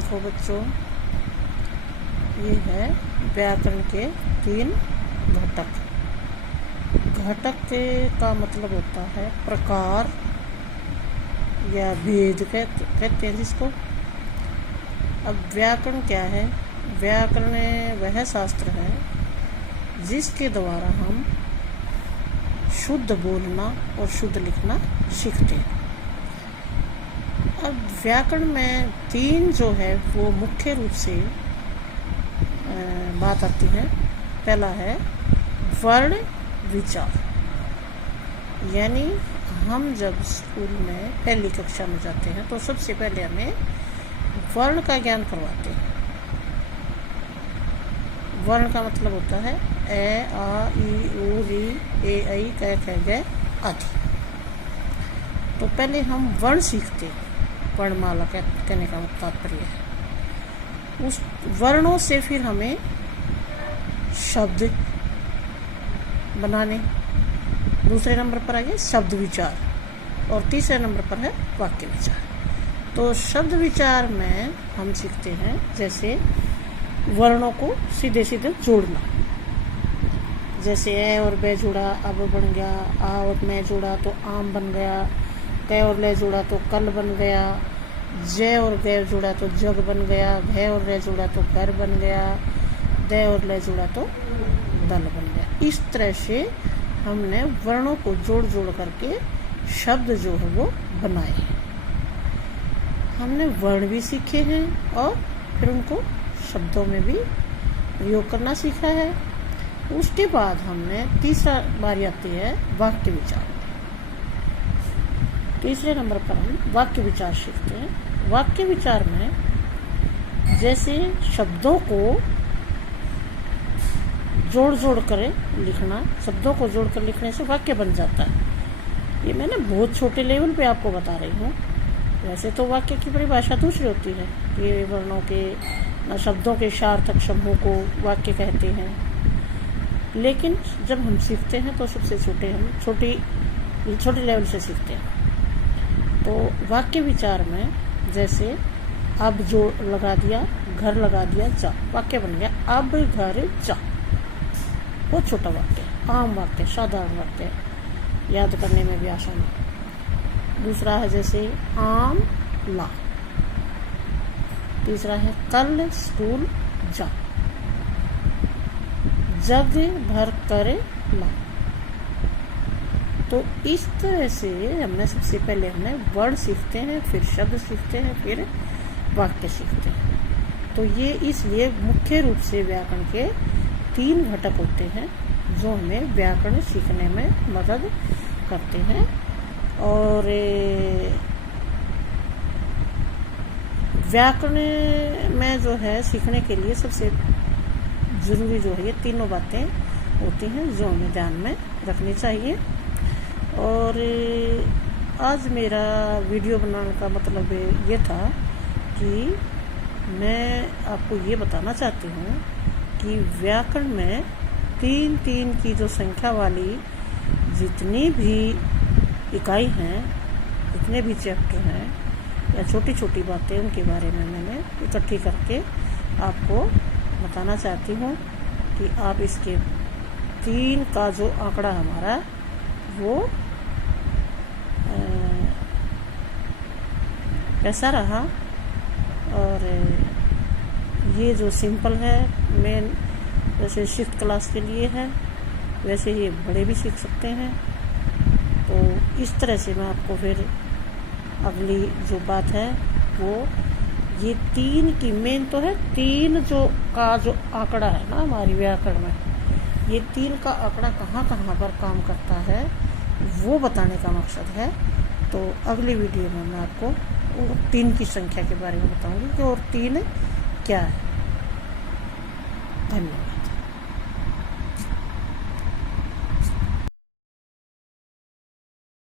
देखो बच्चों, ये है व्याकरण के 3 घटक। घटक का मतलब होता है प्रकार या भेद कहते हैं जिसको। अब व्याकरण क्या है? व्याकरण वह शास्त्र है जिसके द्वारा हम शुद्ध बोलना और शुद्ध लिखना सीखते हैं। अब व्याकरण में 3 जो है वो मुख्य रूप से बात आती है। पहला है वर्ण विचार, यानी हम जब स्कूल में पहली कक्षा में जाते हैं तो सबसे पहले हमें वर्ण का ज्ञान करवाते हैं। वर्ण का मतलब होता है ए, आ, ई, उ, री, ए, ऐ, कै, ख, ग आदि। तो पहले हम वर्ण सीखते हैं। वर्णमाला कहने का तात्पर्य है। उस वर्णों से फिर हमें शब्द बनाने, दूसरे नंबर पर आ गए शब्द विचार, और तीसरे नंबर पर है वाक्य विचार। तो शब्द विचार में हम सीखते हैं जैसे वर्णों को सीधे सीधे जोड़ना। जैसे ए और बे जुड़ा अब बन गया, आ और मैं जुड़ा तो आम बन गया, कै और ले जुड़ा तो कल बन गया, जय और गै जुड़ा तो जग बन गया, घे और रे जुड़ा तो घर बन गया, दे और ले जुड़ा तो दल बन गया। इस तरह से हमने वर्णों को जोड़ जोड़ करके शब्द जो है वो बनाए हैं। हमने वर्ण भी सीखे हैं और फिर उनको शब्दों में भी प्रयोग करना सीखा है। उसके बाद हमने तीसरा बारी आती है वाक्य विचार। तीसरे नंबर पर हम वाक्य विचार सीखते हैं। वाक्य विचार में जैसे शब्दों को जोड़ जोड़ कर लिखना, शब्दों को जोड़कर लिखने से वाक्य बन जाता है। ये मैंने बहुत छोटे लेवल पे आपको बता रही हूँ। वैसे तो वाक्य की परिभाषा दूसरी होती है। ये वर्णों के शब्दों के सार्थक समूह को वाक्य कहते हैं। लेकिन जब हम सीखते हैं तो सबसे छोटे लेवल से सीखते हैं। तो वाक्य विचार में जैसे अब जो लगा दिया, घर लगा दिया, जा, वाक्य बन गया अब घर जा। बहुत छोटा वाक्य, आम वाक्य, साधारण वाक्य, याद करने में भी आसान है। दूसरा है जैसे आम ला। तीसरा है कल स्कूल जा, जग भर कर ला। तो इस तरह से हमने सबसे पहले वर्ण सीखते हैं, फिर शब्द सीखते हैं, फिर वाक्य सीखते हैं। तो ये इसलिए मुख्य रूप से व्याकरण के 3 घटक होते हैं जो हमें व्याकरण सीखने में मदद करते हैं। और व्याकरण में जो है सीखने के लिए सबसे ज़रूरी जो है ये 3 बातें होती हैं जो हमें ध्यान में रखनी चाहिए। और आज मेरा वीडियो बनाने का मतलब ये था कि मैं आपको ये बताना चाहती हूँ कि व्याकरण में 3 की जो संख्या वाली जितनी भी इकाई हैं, जितने भी चैप्टर हैं या छोटी छोटी बातें, उनके बारे में मैंने इकट्ठी करके आपको बताना चाहती हूँ कि आप इसके 3 का जो आंकड़ा हमारा वो कैसा रहा। और ये जो सिंपल है मेन, जैसे 6th क्लास के लिए है, वैसे ये बड़े भी सीख सकते हैं। तो इस तरह से मैं आपको फिर अगली जो बात है वो ये 3 की मेन तो है 3 जो का जो आंकड़ा है ना हमारी व्याकरण में, ये 3 का आंकड़ा कहाँ कहाँ पर काम करता है वो बताने का मकसद है। तो अगली वीडियो में मैं आपको 3 की संख्या के बारे में बताऊंगी कि और 3 क्या है। धन्यवाद।